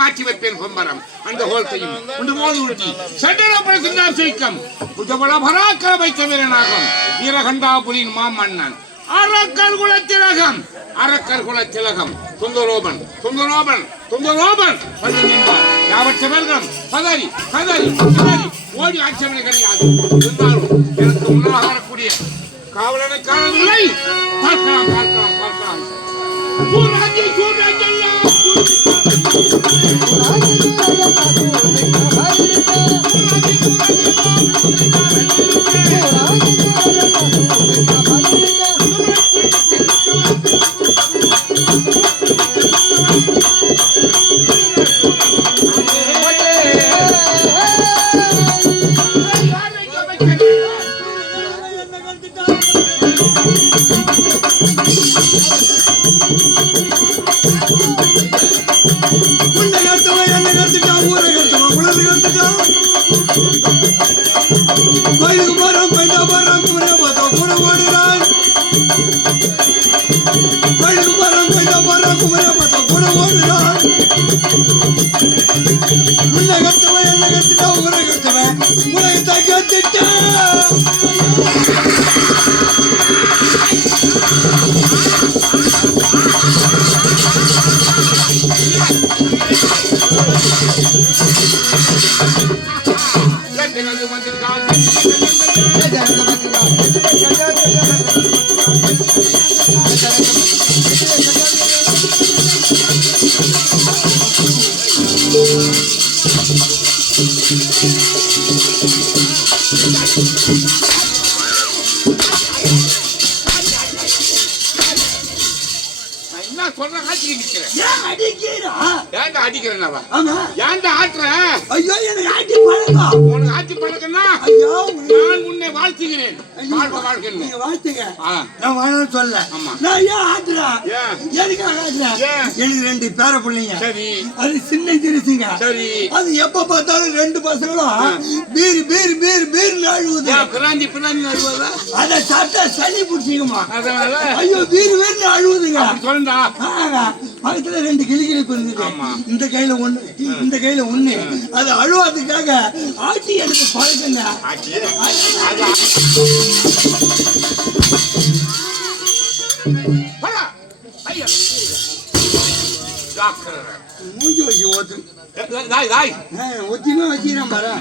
மாற்றி வைப்பேன் கொம்பரம் அந்த ஹோல்த்தையும் உண்டு மோதுட்டி சட்டரப்பட சின்னாசிக்கம் புஜபல பராக்கர வைத்த வீரனாகும் வீரகண்டாபுரியின் மாமன்னன் அரக்கர் குலத்திலகம் அரக்கர் குலத்திலகம் சுந்தரோபன் சுந்தரோபன் சுந்தரோபன் வந்து நின்றார் யாவற்றவர்களும் பதறி பதறி பதறி ஓடி ஆட்சேபனை கிடையாது இருந்தாலும் எனக்கு முன்னாக வரக்கூடிய காவலனை காணவில்லை பார்க்கலாம் பார்க்கலாம் பார்க்கலாம் சூராஜி சூராஜி எனக்கு ரெண்டு பேர பிள்ளைங்க அது சின்ன சிறுசுங்க அது எப்ப பார்த்தாலும் ரெண்டு பசங்களும் பீர் பீர் பீர் பீர் அழுவுது பிராந்தி பிராந்தி அழுவதா அதை சாப்பிட்டா சளி பிடிச்சிக்குமா ஐயோ பீர் பீர்னு அழுவுதுங்க சொல்லுடா பக்கத்துல ரெண்டு கிளிகிழிப்பு இருந்துச்சு இந்த கையில ஒண்ணு இந்த கையில ஒண்ணு அது அழுவாதுக்காக ஆட்சி எனக்கு பழக்கங்க மூஞ்சி வச்சு ஒத்தியுமே வச்சுக்கிறேன் பாரு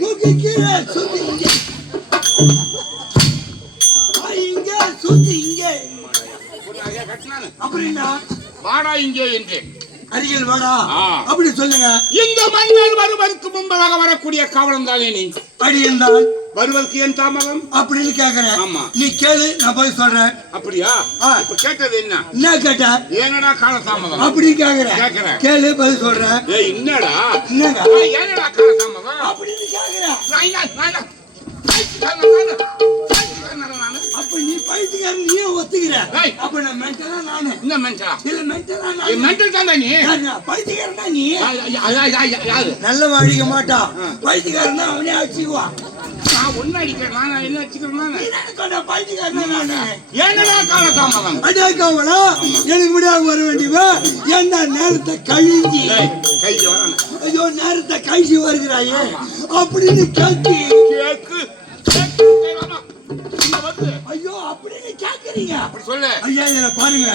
மூக்கு கீழே சுத்தி இங்கே சுத்தி இங்கே அப்படின்னா வாடா இங்கே என்று அருகில் வாடா அப்படி சொல்லுங்க. இந்த மன்னன் வருவதற்கு முன்பாக வரக்கூடிய காவலம் தானே நீ அடி என்றால் வருவதற்கு ஏன் தாமதம் அப்படின்னு கேக்குறேன். ஆமா நீ கேளு நான் போய் சொல்றேன். அப்படியா? இப்ப கேட்டது என்ன கேட்ட ஏனடா கால தாமதம் அப்படி கேக்குறேன். கேளு பதில் சொல்றேன். ஏய் என்னடா ஏனடா கால தாமதம் அப்படின்னு கேக்குறேன். அப்ப நீ பைத்தியக்காரன் நீ ஒத்துக்கிற. அப்ப நான் மென்டலா நானு என்ன மென்டலா இல்ல மென்டலா நானு மென்டல் தான் நீ பைத்தியக்காரன் தான் நீ யாரு நல்ல அடிக்க மாட்டான் பைத்தியக்காரன் தான் அவனே அடிச்சுக்குவான். நான் ஒன்னு அடிக்கிறேன் நானா என்ன அடிச்சுக்கிறேன் பைத்தியக்காரன் நானு ஏனடா கால தாமதம் அடிக்காமலா எனக்கு முடியாது வர வேண்டியவா என்ன நேரத்தை கழிஞ்சி ஐயோ நேரத்தை கழிச்சு வருகிறாயே அப்படின்னு கேக்கு ஐயோ அப்படின்னு கேக்குறீங்க. அப்படி சொல்லு ஐயா இத பாருங்க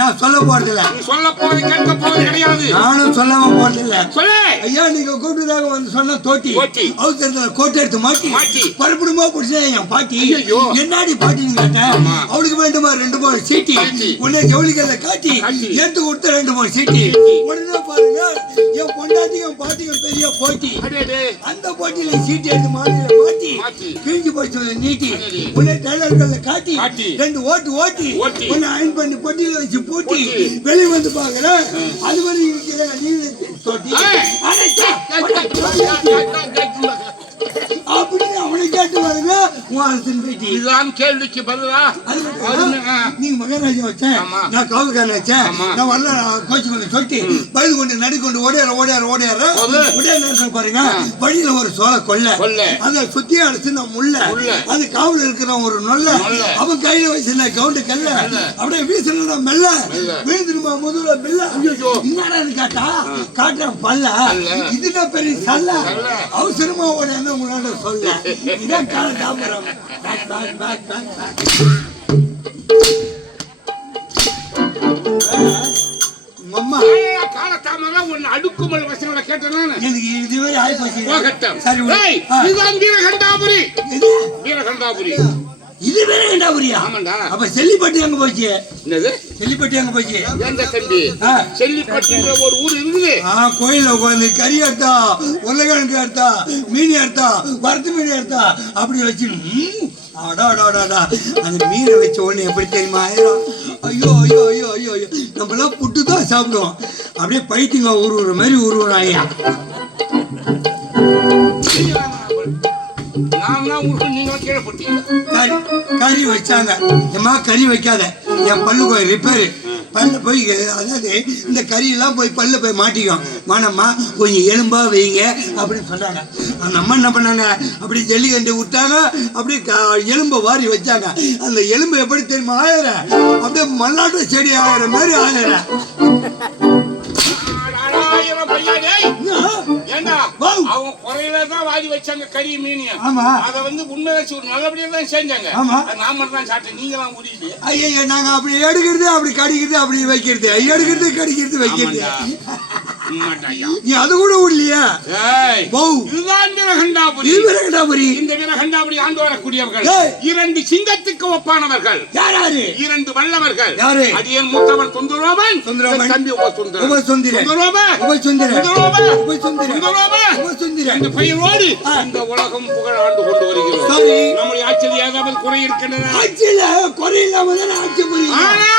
நான் சொல்ல போறது இல்ல. நீ சொல்ல போறது கேட்க போறது கிடையாது. நானும் சொல்லவே போறது இல்ல. சொல்லு ஐயா நீங்க கூப்பிட்டதாக வந்து சொன்ன தோட்டி தோட்டி. அவசரத்துல கோட்டை எடுத்து மாட்டி மாட்டி. பரப்புடுமா புடிச்சா என் பாட்டி ஐயையோ. என்னாடி பாட்டின்னு கேட்டேன் ஆமா. அவளுக்கு வேண்டுமா 2 மூணு சீட்டி சீட்டி. உடனே ஜவுளிகளை காட்டி காட்டி. எடுத்து கொடுத்த 2 மூணு சீட்டி உடனே பாருங்க என் பொண்டாட்டியும் பாட்டியும் பெரிய போட்டி அடேடே. அந்த போட்டியில சீட்டி எடுத்து மாட்டில மாட்டி மாட்டி. கிழிஞ்சு போச்சு நீட்டி அடேடே. உடனே டெய்லர்களை காட்டி காட்டி. 2 ஓட்டு ஓட்டி ஓட்டி. உடனே அயன் பண்ணி பொட்டியில வச்சு பூட்டி பூட்டி. வெளியே வந்து பாக்குறேன் அது மாதிரி இருக்கிற நீங்க தோட்டி ஏய். அடைச்சா அப்படின்னு அவனை கேட்டு வருங்க உன் பேட்டி இதுதான் கேள்விக்கு பதிலா அது மட்டும் இல்ல, நீங்க மகாராஜா வச்சேன் ஆமா. நான் காவல்காரன் வச்சேன் ஆமா. நான் வரல கோச்சு கொண்டு சொல்லிட்டு பயிர் கொண்டு நடு கொண்டு ஓடியார போது. உடனே நேரத்தில் பாருங்க வழியில ஒரு சோள கொல்லை கொல்லை. அதை சுத்தி அடிச்சு நான் முள்ள முள்ள. அது காவல் இருக்கிற ஒரு நொல்ல நொல்ல. அவன் கையில வச்சிருந்த கவுண்டு கல்ல அப்படியே வீசுனா மெல்ல மெல்ல. வீழ்ந்துருமா முதல்ல மெல்ல ஐயோ. என்னடான்னு காட்டா காட்டுறான் பல்ல பல்ல. இதுதான் பெரிய சல்ல சல்ல. அவசரமா ஓடியாந்து உங்களால சொல்ல இதான் கால தாமரம் பேக் அம்மா காலத்தாமதான் உன் அடுக்குமல் வசனங்களை கேட்டேன் எனக்கு இதுவே ஆயிப்போச்சு போகட்டும். சரி ஏய், ஆ. இதுதான் வீரகண்டாபுரி. இது வீரகண்டாபுரி. இது வேற வேண்டாபுரியா ஆமாண்டா. அப்ப செல்லிப்பட்டி அங்க போச்சு என்னது? செல்லிப்பட்டி அங்க போச்சு எந்த தம்பி? ஆ. செல்லிப்பட்டுன்ற ஒரு ஊர் இருக்குது. கோயில உட்காந்து கறி அறுத்தா உருளைக்கிழங்கு அறுத்தா மீன் அறுத்தா வறுத்து மீன் அறுத்தா அப்படி வச்சு அடாடாடாடா அந்த மீனை வச்ச உடனே எப்படி தெரியுமா ஆயிரும் ஐயோ ஐயோ ஐயோ ஐயோ ஐயோ நம்மளாம் புட்டு தான் சாப்பிடுவோம் அப்படியே பைத்தியங்க உருவுற மாதிரி உருவுறோம் ஐயா நான் தான் ஊருக்கு நீங்களும் கீழே போட்டீங்க. கறி வச்சாங்க ஏமா கறி வைக்காத என் பல்லு போய் ரிப்பேரு பல்ல போய் அதாவது இந்த கறியெல்லாம் போய் பல்ல போய் மாட்டிக்கும் மானம்மா கொஞ்சம் எலும்பா வைங்க அப்படின்னு சொன்னாங்க அந்த அம்மா என்ன பண்ணாங்க அப்படி ஜல்லிக்கண்டு விட்டாங்க அப்படியே எலும்பை வாரி வச்சாங்க அந்த எலும்பு எப்படி தெரியுமா ஆயிர அப்படியே மல்லாட்டு செடி ஆயிர மாதிரி ஆயிர ஆயிரம் பையனே. ஏண்டா? அவங்க குறையில தான் வாரி வச்சாங்க கறி மீனியம். ஆமா. அதை வந்து உண்மை வச்சு ஒரு நல்லபடியா தான் செஞ்சாங்க. ஆமா. அது நான் மட்டும் தான் சாப்பிட்டேன். நீங்க தான் முடியுது. ஐயா நாங்க அப்படி எடுக்கிறது அப்படி கடிக்கிறது அப்படி வைக்கிறது எடுக்கிறது கடிக்கிறது வைக்கிறது நீ அது கூட விடலையா ஏய், பௌ இதுதான் வீரகண்டாபுரி. இது வீரகண்டாபுரி இந்த வீரகண்டாபுரி ஆண்டு வரக்கூடியவர்கள் ஏய். 2 சிங்கத்துக்கு ஒப்பானவர்கள், யாராரு 2 வல்லவர்கள். யாரு? அடியன் மூத்தவன் சுந்தரோபன், சுந்தரோபன். என் தம்பி உபசுந்தரன். உபசுந்தரன். சுந்தரோபன். உபசுந்தரன். சுந்தரோபன். உபசுந்தரன். சுந்தரோபன். உபசுந்தரன். இந்த பெயரோடு இந்த உலகம் புகழ் ஆண்டு கொண்டு வருகிறோம். சரி. நம்முடைய ஆட்சியில் ஏதாவது குறை இருக்கின்றன. ஆட்சியில குறை இல்லாம தானே ஆட்சி புரியும் ஆனால்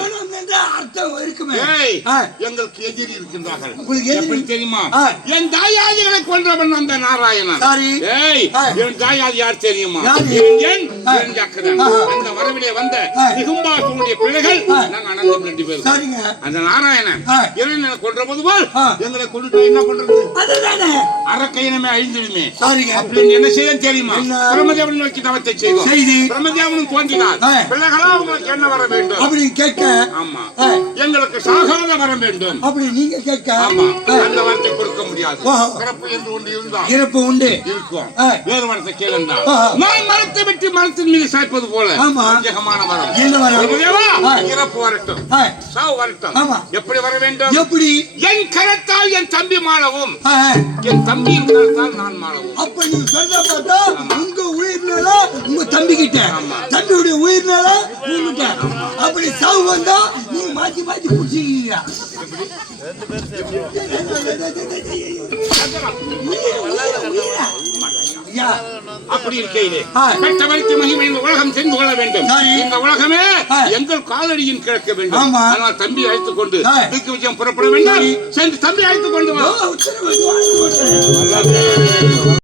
பணம் என்ற அர்த்தம் இருக்குமே ஏய், ஆ. எங்களுக்கு எதிரி இருக்கின்றார்கள். உங்களுக்கு எதிரி? எப்படி தெரியுமா? ஆ. என் தாயாதிகளை கொன்றவன் அந்த நாராயணன். சரி. ஏய், ஆ. என் தாயாதி யார் தெரியுமா? யாரு? என் ஆ. ஜக்கதன். ஆ. அந்த வரவிலே வந்த ஆ. நிகும்பாசுடைய பிள்ளைகள் ஆ. நாங்க அனந்தம் 2 பேர். சரிங்க அந்த நாராயணன் ஆ. இறைவனை கொன்ற போது போல் ஆ. எங்களை கொண்டுட்டு என்ன பண்றது? அதுதானே அரக்கையினமே அழிந்துடுமே. சரிங்க அப்படின்னு என்ன செய்ய தெரியுமா? என்ன? பிரம்மதேவன் நோக்கி தவத்தை செய்தோம். செய்தி. பிரம்மதேவனும் தோன்றினார். ஆ. பிள்ளைகளா உங்களுக்கு என்ன வர வேண்டும்? அப்படின்னு கேட்க ஆமா, ஆ. எங்களுக்கு சாகாத வர வேண்டும். அப்படி நீங்க கேட்க ஆமா, ஆ. அந்த வார்த்தை கொடுக்க முடியாது. ஓஹோ. பிறப்பு என்று ஒன்று இருந்தால் இறப்பு உண்டு இருக்கும். ஆ. வேறு வார்த்தை கேளுந்தால் ஆ. நான் மரத்தை விட்டு மரத்தின் மீது சாய்ப்பது போல ஆமா. வஞ்சகமான வரம். என்ன வரம்? பிரம்மதேவா, ஆ. இறப்பு வரட்டும், ஆ. சாவு வரட்டும். ஆமா. எப்படி வர வேண்டும்? எப்படி என் கரத்தால் என் தம்பி மாளவும், ஆ. என் தம்பியின் கரத்தால் நான் மாளவும். அப்ப நீங்க சொல்ற பார்த்தா உங்க உயிர்னால உங்க தம்பி கிட்ட ஆமா. தம்பியுடைய உயிர்னால உங்ககிட்ட அப்படி சாவு வந்தா நீங்க மாத்தி மாத்தி குடிச்சிக்கிறீங்க ஐயா அப்படி இருக்கையிலே ஆ. கட்டவரித்து மகிமை இந்த உலகம் தெரிந்து கொள்ள வேண்டும். சரி. இந்த உலகமே ஆ. எங்கள் காலடியின் கிடக்க வேண்டும். ஆமா. ஆனால் தம்பி அழைத்துக் கொண்டு ஆ. திக்கு விஜயம் புறப்பட வேண்டும். சரி. சென்று தம்பி அழைத்துக் கொண்டு வா. உத்தரவு